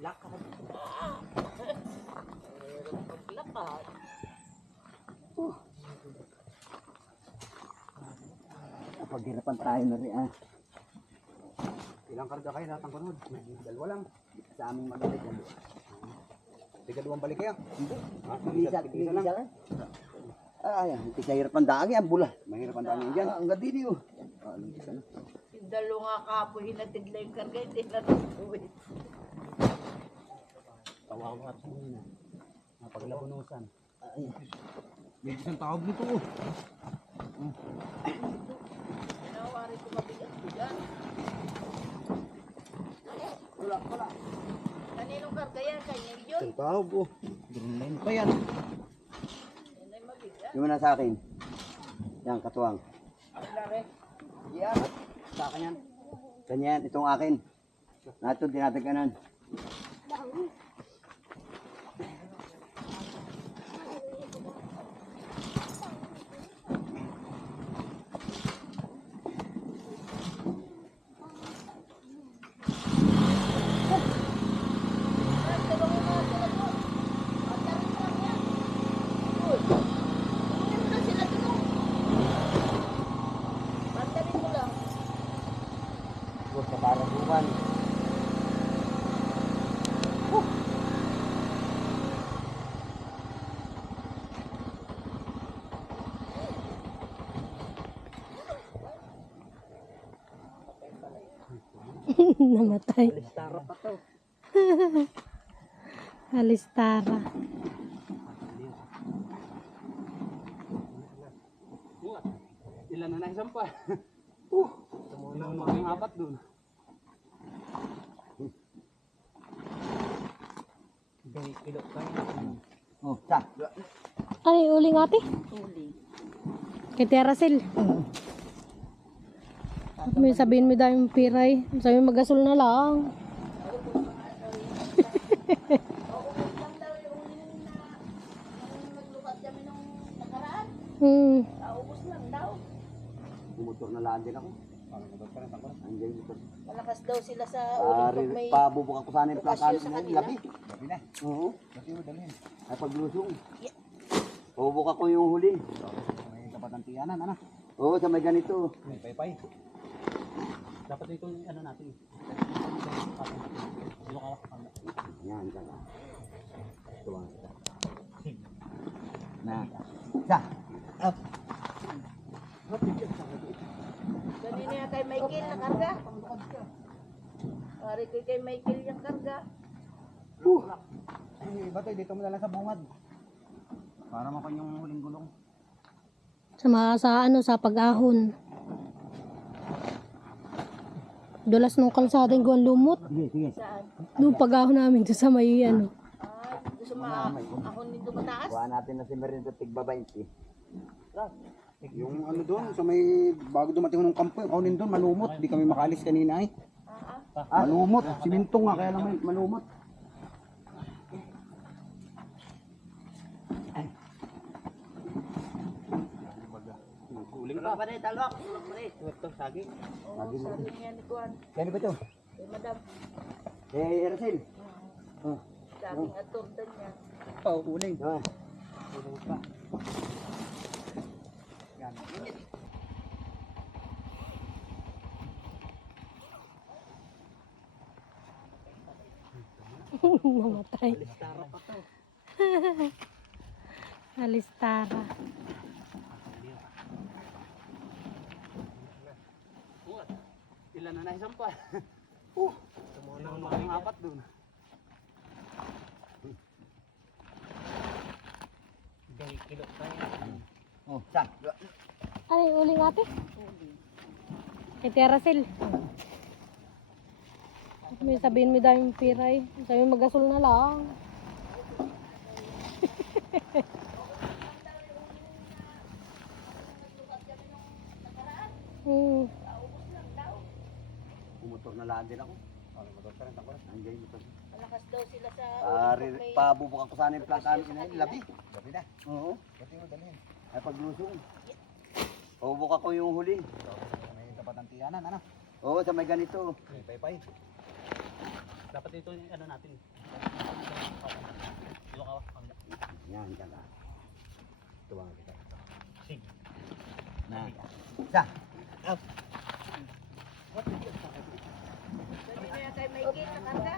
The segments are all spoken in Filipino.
Lakad. Maglakad. Paghirapan tayo na rin ah. Ilang karga kayo lahat ang panahon? Dalawa lang. Sa aming magalit yan. Tiga duwang balik kayo. Hindi. Isa Isa lang. lang. Ah, yan. Hindi sa hirapan daan yan. Bula. Mahirap ang dami dyan. Ang gadili oh. Isa na. Yung dalo nga kapo, hinatid lang yung karga, hindi na tutuwid. Tawawa at sumina. Napaglabunusan. Ay. May isang tawag nito oh. Nawari ko mabigat-bigat. Wala. Kaninong karga yan? Kanya yun? Isang tawag oh. Drone pa yan. Yan ay mabigat. Yung na sa akin. Yan, katuwang. Wala rin. Yan. Sa akin yan. Ganyan, itong akin. Nato, dinataganan. Sa parang buwan. Namatay. Tara pa to. Alistara. Ilan na isang pa. Ilang mga apat dun. Kilo kayo. Oh, sa. Ay, uling ate. Uli. Kay Teracel. May sabihin mo dahil yung piray. Sabi magasol na lang. Naglukat kami nung nakaraan. Naubos lang daw. Bumotor na laan din ako. Andiyan dito. Malakas daw sila sa Pari, uling pag may... pabubukan ko sana yung plakan Okasyon sa mo. kanila. Labi. Gabi na. Oo. Gabi mo dalhin. Ay paglusong. Pabubukan ko yung huli. May tapat ng tiyanan, ano? Oo, sa may ganito. May paypay. Dapat ito yung ano natin. Yan, kaya. Tuwang kita. Na. Sa. Up. Ganun niya kay Michael na karga. Pari ko kay Michael yung karga. Eh, Batoy, dito mo na lang sa bungad. Para makan yung huling gulong. Sa ano, sa pag-ahon. Dulas nung kalsada yung guwan lumot. Sige, sige. Saan? Nung pag-ahon namin doon sa may ano. Ay, gusto ako nito mataas. Kuha natin na si Merinda tigba 20. Yung ano doon, sa may bago dumating ng kampo, yung aunin doon, malumot. Di kami makalis kanina eh. Malumot, simintong nga, kaya lang may malumot. Uling Tulog pa rin, talok. Tulog pa rin. Ito, saging. Oo, sabi niya ni Kuan. Kaya ba ito? Kay Madam. Eh, Ercel. Oh. Saging at torta niya. Oh, uling. Ah. Uling pa. Yan. Namatay. Tara pa to. Alistara. Ilan na isang pa. Tumuna ang mga apat doon. Kilo tayo. Oh, sa. Ay, uling ate. Kay Teracel. May sabihin mo dahil yung piray. Sabi magasol na lang. Bumotor na laan din ako. Andiyan dito. Malakas daw sila sa Pari, uling pag may... pabubukan ko sana yung plakan ko na yun. Labi. Gabi na. Oo. Gabi mo dalhin. Ay paglusong. Pabubukan ko yung huli. May tapat ng tiyanan, ano? Oo, sa may ganito. May paypay. Dapat ito yung ano natin. Dito ka, kamila. Yan, yan ah. Tuwang kita. Sige. Na. Sa. Kanina yan kay Michael na karga.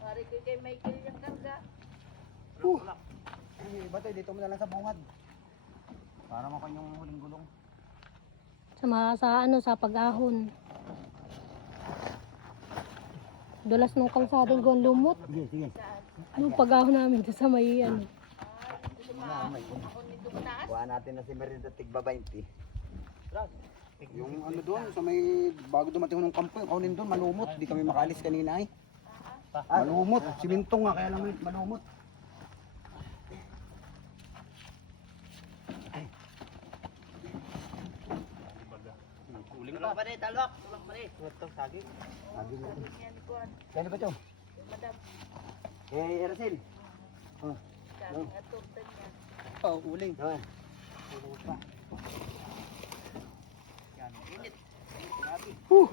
Pare ko kay Michael yung karga. Eh, Batoy, dito mo na lang sa bungad. Para makon yung huling gulong. Sa pag-ahon. Dulas nung kalsadong gawang lumot. Sige, sige. Nung pag-ahon namin sa may ano. Ako nito mataas. Kuha natin na si Merida tigba 20. Yung ano doon, sa may bago dumating ng kampo, yung kaunin doon, malumot. Di kami makalis kanina ay. Malumot. Simintong nga, kaya lang malumot. Uling Tulak pa rin, talwak. Tulak pa rin. Ito, saging. Sabi mo. Yan ko. Kaya ba ito? Yung madam. Eh, Eracil. Oh, Sabi nga turtan niya. Oh, uling. naman. Yan. Init. Huh.